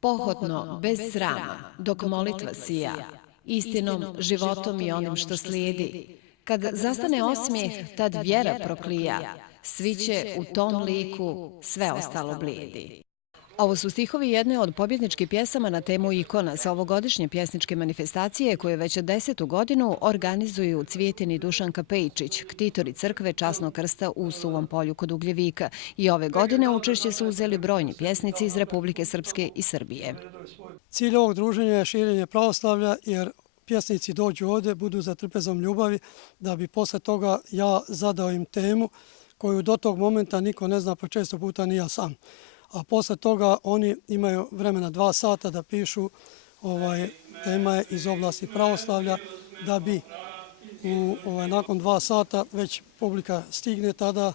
Pohotno, bez srama, dok molitva sija, istinom, životom i onim što slijedi. Kad zastane osmijeh, tad vjera proklija, svi će u tom liku sve ostalo blijedi. Ovo su stihovi jedne od pobjedničkih pjesama na temu ikona sa ovogodišnje pjesničke manifestacije koje već 10. godinu organizuju Cvijetin i Dušanka Pejčić, ktitori crkve Časnog krsta u Suvom Polju kod Ugljevika. I ove godine učešće su uzeli brojni pjesnici iz Republike Srpske i Srbije. Cilj ovog druženja je širenje pravoslavlja jer pjesnici dođu ovdje, budu za trpezom ljubavi, da bi posle toga ja zadao im temu koju do tog momenta niko ne zna, pa često puta ni ja sam. A posle toga oni imaju vremena 2 sata da pišu teme iz oblasti pravoslavlja, da bi nakon 2 sata već publika stigne tada,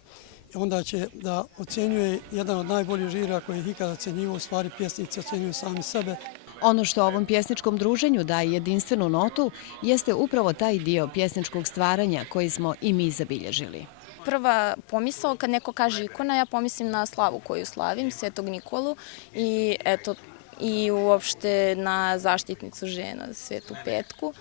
onda će da ocjenjuje jedan od najboljih žira koji ih ikada ocjenjivao, u stvari pjesnici ocjenjuju sami sebe. Ono što ovom pjesničkom druženju daje jedinstvenu notu jeste upravo taj dio pjesničkog stvaranja koji smo i mi zabilježili. Prva pomisao kad neko kaže ikona, ja pomislim na slavu koju slavim, Svetog Nikolu i uopšte na zaštitnicu žena, Svetu Petku.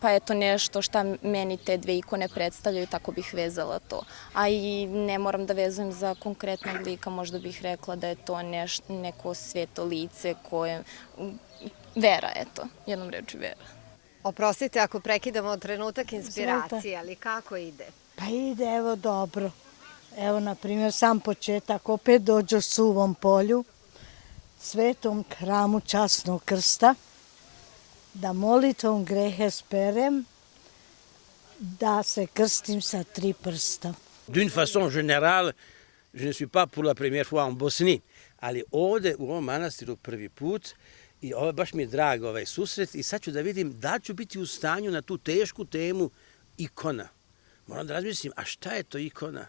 Pa je to nešto šta meni te dve ikone predstavljaju, tako bih vezala to. A i ne moram da vezujem za konkretnog lika, možda bih rekla da je to neko sveto lice koje... Vera, eto, jednom rečju vera. Oprostite ako prekidamo trenutak inspiracije, ali kako ide? Pa ide, evo dobro. Evo, na primjer, sam početak, opet dođu u Suvom polju, svetom hramu Časnog krsta, da molitvom grehe sperem, da se krstim sa 3 prsta. D'une façon générale, je ne suis pas pour la première fois en Bosni, ali ovde u ovom manastiru prvi put i baš mi je drag ovaj susret i sad ću da vidim da ću biti u stanju na tu tešku temu ikona. Moram da razmislim, a šta je to ikona?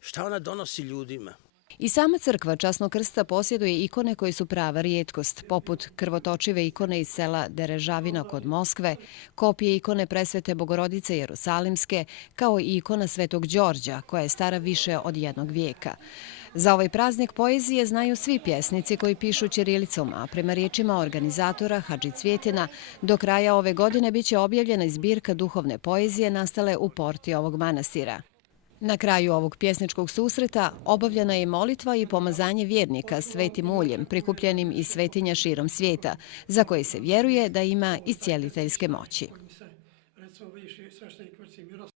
Šta ona donosi ljudima? I sama crkva Časnog krsta posjeduje ikone koje su prava rijetkost, poput krvotočive ikone iz sela Derežavina kod Moskve, kopije ikone Presvete Bogorodice Jerusalimske, kao i ikona Svetog Đorđa, koja je stara više od 1 vijeka. Za ovaj praznik poezije znaju svi pjesnici koji pišu ćirilicom, a prema riječima organizatora Hadži Cvijetina, do kraja ove godine biće objavljena i zbirka duhovne poezije nastale u porti ovog manastira. Na kraju ovog pjesničkog susreta obavljena je molitva i pomazanje vjernika svetim uljem, prikupljenim iz svetinja širom svijeta, za koje se vjeruje da ima iscijeliteljske moći.